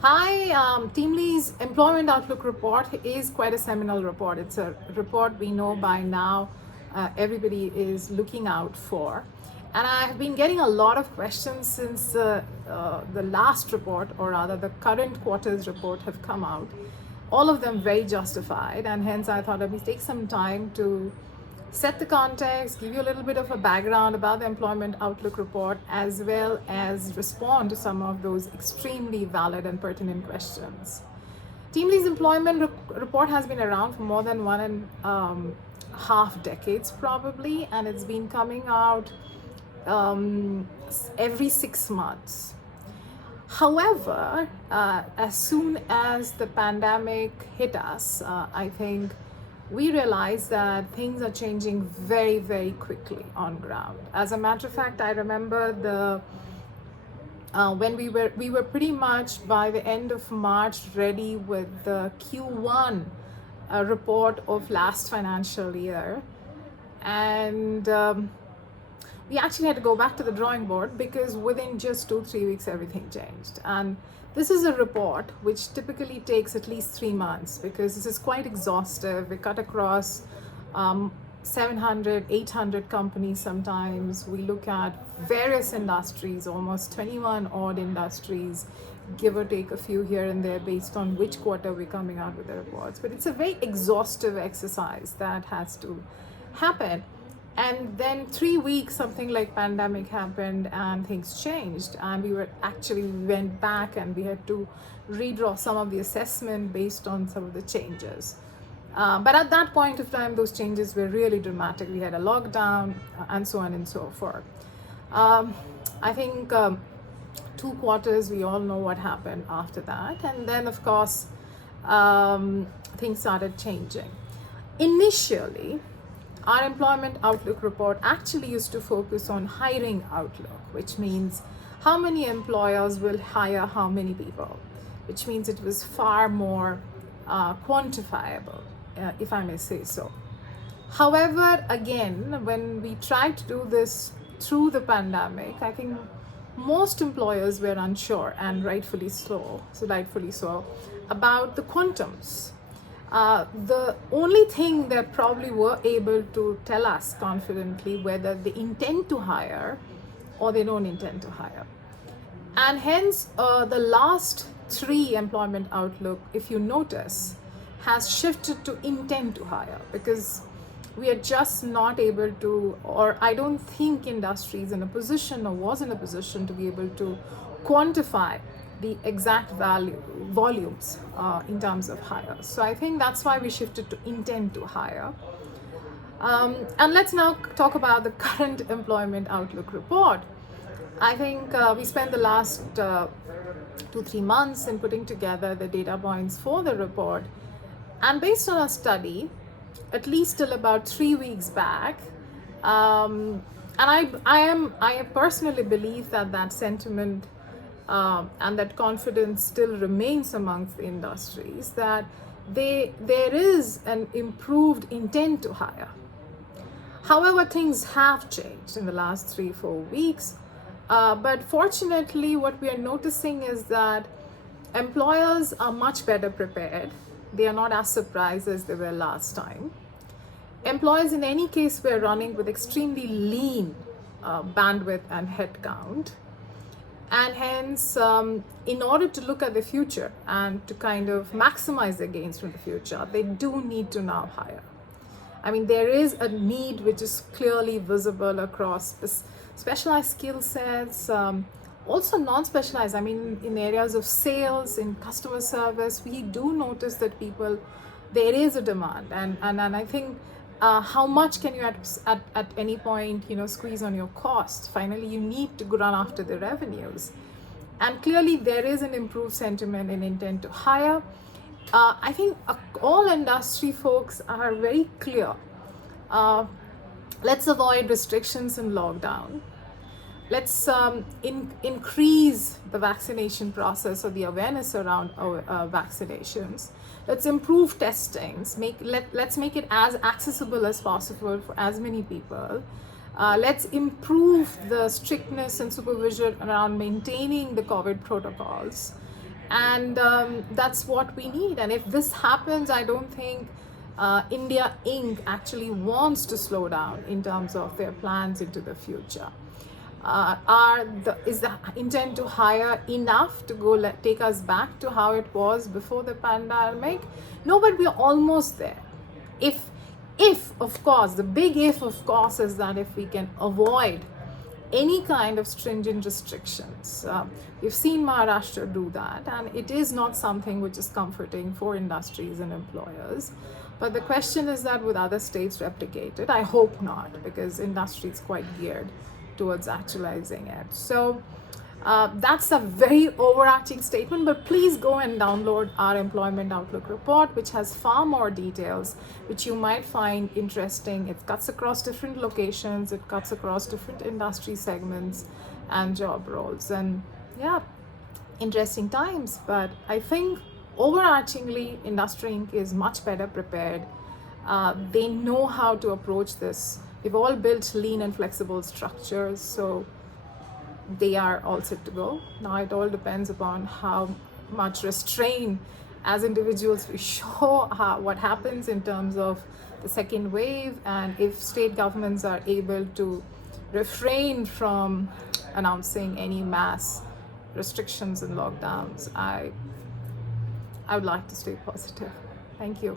Hi, TeamLease Employment Outlook Report is quite a seminal report. It's a report we know by now everybody is looking out for. And I've been getting a lot of questions since the last report, or rather the current quarter's report, have come out. All of them very justified, and hence I thought let me take some time to set the context, give you a little bit of a background about the Employment Outlook Report, as well as respond to some of those extremely valid and pertinent questions. TeamLease Employment Report has been around for more than 1.5 decades probably, and it's been coming out every 6 months. However, as soon as the pandemic hit us, I think we realized that things are changing very, very quickly on ground. As a matter of fact, I remember when we were pretty much by the end of March ready with the Q1 report of last financial year, and we actually had to go back to the drawing board because within just 2-3 weeks everything changed. And this is a report which typically takes at least 3 months because this is quite exhaustive. We cut across 700, 800 companies sometimes. We look at various industries, almost 21 odd industries, give or take a few here and there based on which quarter we're coming out with the reports. But it's a very exhaustive exercise that has to happen. And then 3 weeks, something like pandemic happened and things changed. And we went back and we had to redraw some of the assessment based on some of the changes. But at that point of time, those changes were really dramatic. We had a lockdown and so on and so forth. I think 2 quarters, we all know what happened after that. And then, of course, things started changing. Initially, our Employment Outlook Report actually used to focus on hiring outlook, which means how many employers will hire how many people, which means it was far more quantifiable, if I may say so. However, again, when we tried to do this through the pandemic, I think most employers were unsure, and rightfully so, about the quantums. The only thing they probably were able to tell us confidently whether they intend to hire or they don't intend to hire. And hence, the last 3 employment outlook, if you notice, has shifted to intend to hire because we are just not able to, or I don't think industry is in a position or was in a position to be able to quantify the exact volumes in terms of hires. So I think that's why we shifted to intent to hire. And let's now talk about the current Employment Outlook Report. I think we spent the last 2-3 months in putting together the data points for the report. And based on a study, at least till about 3 weeks back, and I personally believe that sentiment and that confidence still remains amongst the industries, that there is an improved intent to hire. However, things have changed in the last 3-4 weeks. But fortunately, what we are noticing is that employers are much better prepared. They are not as surprised as they were last time. Employers, in any case, were running with extremely lean bandwidth and headcount. And hence, in order to look at the future and to kind of maximize their gains from the future, they do need to now hire. I mean, there is a need which is clearly visible across specialized skill sets, also non-specialized. I mean, in areas of sales, in customer service, we do notice that there is a demand. And I think how much can you at any point squeeze on your cost? Finally, you need to run after the revenues, and clearly there is an improved sentiment and intent to hire. I think all industry folks are very clear. Let's avoid restrictions and lockdown. Let's increase the vaccination process or the awareness around vaccinations. Let's improve testings. Let's make it as accessible as possible for as many people. Let's improve the strictness and supervision around maintaining the COVID protocols. And that's what we need. And if this happens, I don't think India Inc. actually wants to slow down in terms of their plans into the future. Is the intent to hire enough to take us back to how it was before the pandemic? No, but we're almost there. If of course, the big if of course is that if we can avoid any kind of stringent restrictions. We've seen Maharashtra do that, and it is not something which is comforting for industries and employers. But the question is that would other states replicate it? I hope not, because industry is quite geared towards actualizing it. So that's a very overarching statement, but please go and download our Employment Outlook Report, which has far more details, which you might find interesting. It cuts across different locations, it cuts across different industry segments and job roles. And yeah, interesting times, but I think overarchingly, Industry Inc. is much better prepared. They know how to approach this. They've all built lean and flexible structures, so they are all set to go. Now it all depends upon how much restraint as individuals we show, what happens in terms of the second wave, and if state governments are able to refrain from announcing any mass restrictions and lockdowns. I would like to stay positive. Thank you.